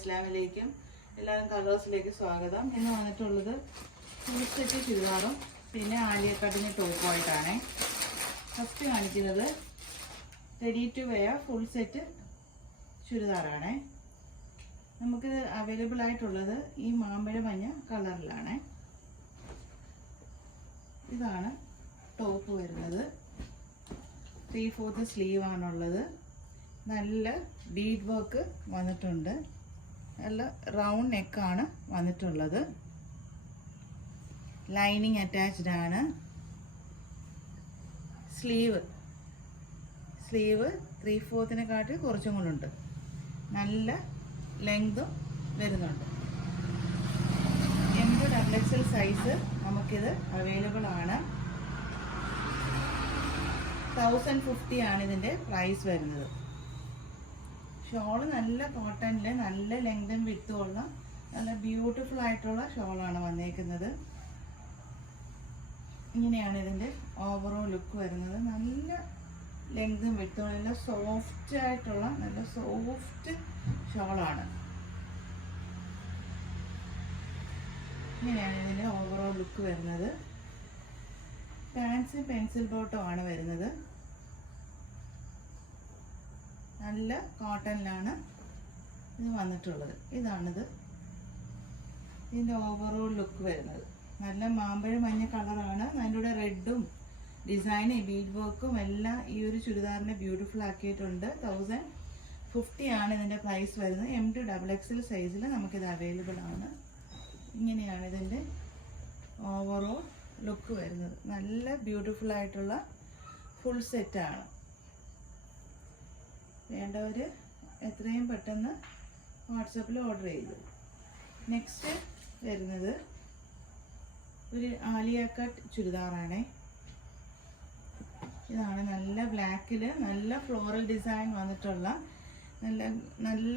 അസ്സലാമലൈക്കും. എല്ലാവരും കളേഴ്സിലേക്ക് സ്വാഗതം. ഇന്ന് വന്നിട്ടുള്ളത് ഫുൾ സെറ്റ് ചുരിദാറും പിന്നെ ആലിയ കട്ടിന് ടോപ്പുമായിട്ടാണ്. ഫസ്റ്റ് കാണിക്കുന്നത് ready to wear full set ചുരിദാറാണ്. നമുക്ക് അവൈലബിൾ ആയിട്ടുള്ളത് ഈ മാമ്പഴ മഞ്ഞ കളറിലാണ്. ഇതാണ് ടോപ്പ് വരുന്നത്. 3/4 സ്ലീവ് ആണുള്ളത്. നല്ല ബീഡ് വർക്ക് വന്നിട്ടുണ്ട്. നല്ല റൗണ്ട് നെക്കാണ് വന്നിട്ടുള്ളത്. ലൈനിങ് അറ്റാച്ച്ഡ് ആണ്. സ്ലീവ് 3/4 കുറച്ചും കൂടെ ഉണ്ട്. നല്ല ലെങ്തും വരുന്നുണ്ട്. XXL സൈസ് നമുക്കിത് അവൈലബിൾ ആണ്. 1050 ആണ് ഇതിൻ്റെ പ്രൈസ് വരുന്നത്. ഷോള് നല്ല കോട്ടണിൽ നല്ല ലെങ്തും വിത്തും ഉള്ള നല്ല ബ്യൂട്ടിഫുൾ ആയിട്ടുള്ള ഷോളാണ് വന്നേക്കുന്നത്. ഇങ്ങനെയാണ് ഇതിൻ്റെ ഓവറോൾ ലുക്ക് വരുന്നത്. നല്ല ലെങ്തും വിത്തും നല്ല സോഫ്റ്റ് ആയിട്ടുള്ള നല്ല സോഫ്റ്റ് ഷോളാണ്. ഇങ്ങനെയാണ് ഇതിൻ്റെ ഓവറോൾ ലുക്ക് വരുന്നത്. പാൻസ് പെൻസിൽ ബോട്ടം ആണ് വരുന്നത്. നല്ല കോട്ടണിലാണ് ഇത് വന്നിട്ടുള്ളത്. ഇതാണിത് ഇതിൻ്റെ ഓവറോൾ ലുക്ക് വരുന്നത്. നല്ല മാമ്പഴ മഞ്ഞ കളറാണ്. അതിൻ്റെ കൂടെ റെഡും ഡിസൈനും ബീഡ് വർക്കും എല്ലാം ഈ ഒരു ചുരിദാറിനെ ബ്യൂട്ടിഫുൾ ആക്കിയിട്ടുണ്ട്. 1050 ആണ് ഇതിൻ്റെ പ്രൈസ് വരുന്നത്. M2XXL സൈസിൽ നമുക്കിത് അവൈലബിൾ ആണ്. ഇങ്ങനെയാണ് ഇതിൻ്റെ ഓവറോൾ ലുക്ക് വരുന്നത്. നല്ല ബ്യൂട്ടിഫുൾ ആയിട്ടുള്ള ഫുൾ സെറ്റാണ്. വേണ്ടവർ എത്രയും പെട്ടെന്ന് വാട്സപ്പിൽ ഓർഡർ ചെയ്തു. നെക്സ്റ്റ് വരുന്നത് ഒരു ആലിയ കട്ട് ചുരിദാറാണ്. ഇതാണ് നല്ല ബ്ലാക്കിൽ നല്ല ഫ്ലോറൽ ഡിസൈൻ വന്നിട്ടുള്ള നല്ല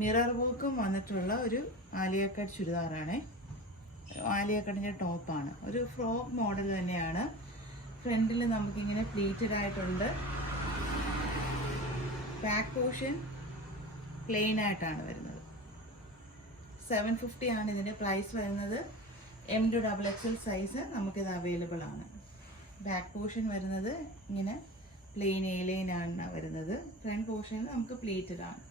മിറർ വർക്കും വന്നിട്ടുള്ള ഒരു ആലിയ കട്ട് ചുരിദാറാണ്. ആലിയ കട്ടിൻ്റെ ടോപ്പാണ്. ഒരു ഫ്രോക്ക് മോഡൽ തന്നെയാണ്. ഫ്രണ്ടിൽ നമുക്കിങ്ങനെ പ്ലീറ്റഡ് ആയിട്ടുണ്ട്. ബാക്ക് പോർഷൻ പ്ലെയിൻ ആയിട്ടാണ് വരുന്നത്. 750 ആണ് ഇതിൻ്റെ പ്രൈസ് വരുന്നത്. M2XXL സൈസ് നമുക്കിത് അവൈലബിൾ ആണ്. ബാക്ക് പോർഷൻ വരുന്നത് ഇങ്ങനെ പ്ലെയിൻ ആണ് വരുന്നത്. ഫ്രണ്ട് പോർഷനിൽ നമുക്ക് പ്ലീറ്റഡ് ആണ്.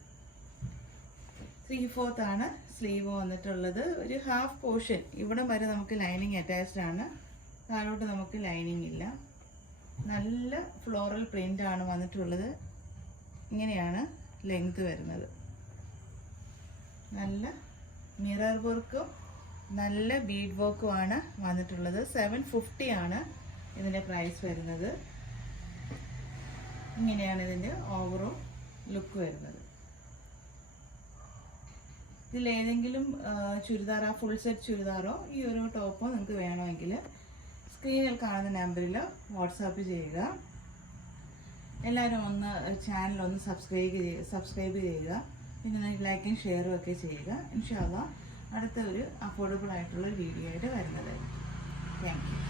3/4 ആണ് സ്ലീവ് വന്നിട്ടുള്ളത്. ഒരു ഹാഫ് പോർഷൻ ഇവിടെ വരെ നമുക്ക് ലൈനിങ് അറ്റാച്ച്ഡ് ആണ്. താഴോട്ട് നമുക്ക് ലൈനിങ് ഇല്ല. നല്ല ഫ്ലോറൽ പ്രിൻ്റ് ആണ് വന്നിട്ടുള്ളത്. ഇങ്ങനെയാണ് ലെങ്ത് വരുന്നത്. നല്ല മിറർ വർക്കും നല്ല ബീഡ് വർക്കുമാണ് വന്നിട്ടുള്ളത്. 750 ആണ് ഇതിൻ്റെ പ്രൈസ് വരുന്നത്. ഇങ്ങനെയാണ് ഇതിൻ്റെ ഓവറോൾ ലുക്ക് വരുന്നത്. ഇതിലേതെങ്കിലും ചുരിദാർ ഫുൾ സെറ്റ് ചുരിദാറോ ഈ ഒരു ടോപ്പോ നിങ്ങൾക്ക് വേണമെങ്കിൽ സ്ക്രീനിൽ കാണുന്ന നമ്പറിൽ വാട്സാപ്പ് ചെയ്യുക. എല്ലാവരും ഒന്ന് ചാനൽ ഒന്ന് സബ്സ്ക്രൈബ് ചെയ്യുക. പിന്നെ ലൈക്കും ഷെയറും ഒക്കെ ചെയ്യുക. ഇൻഷാ അല്ലാഹ് അടുത്ത ഒരു അഫോർഡബിൾ ആയിട്ടുള്ള വീഡിയോ ആയിട്ട് വരുന്നത്. Thank you.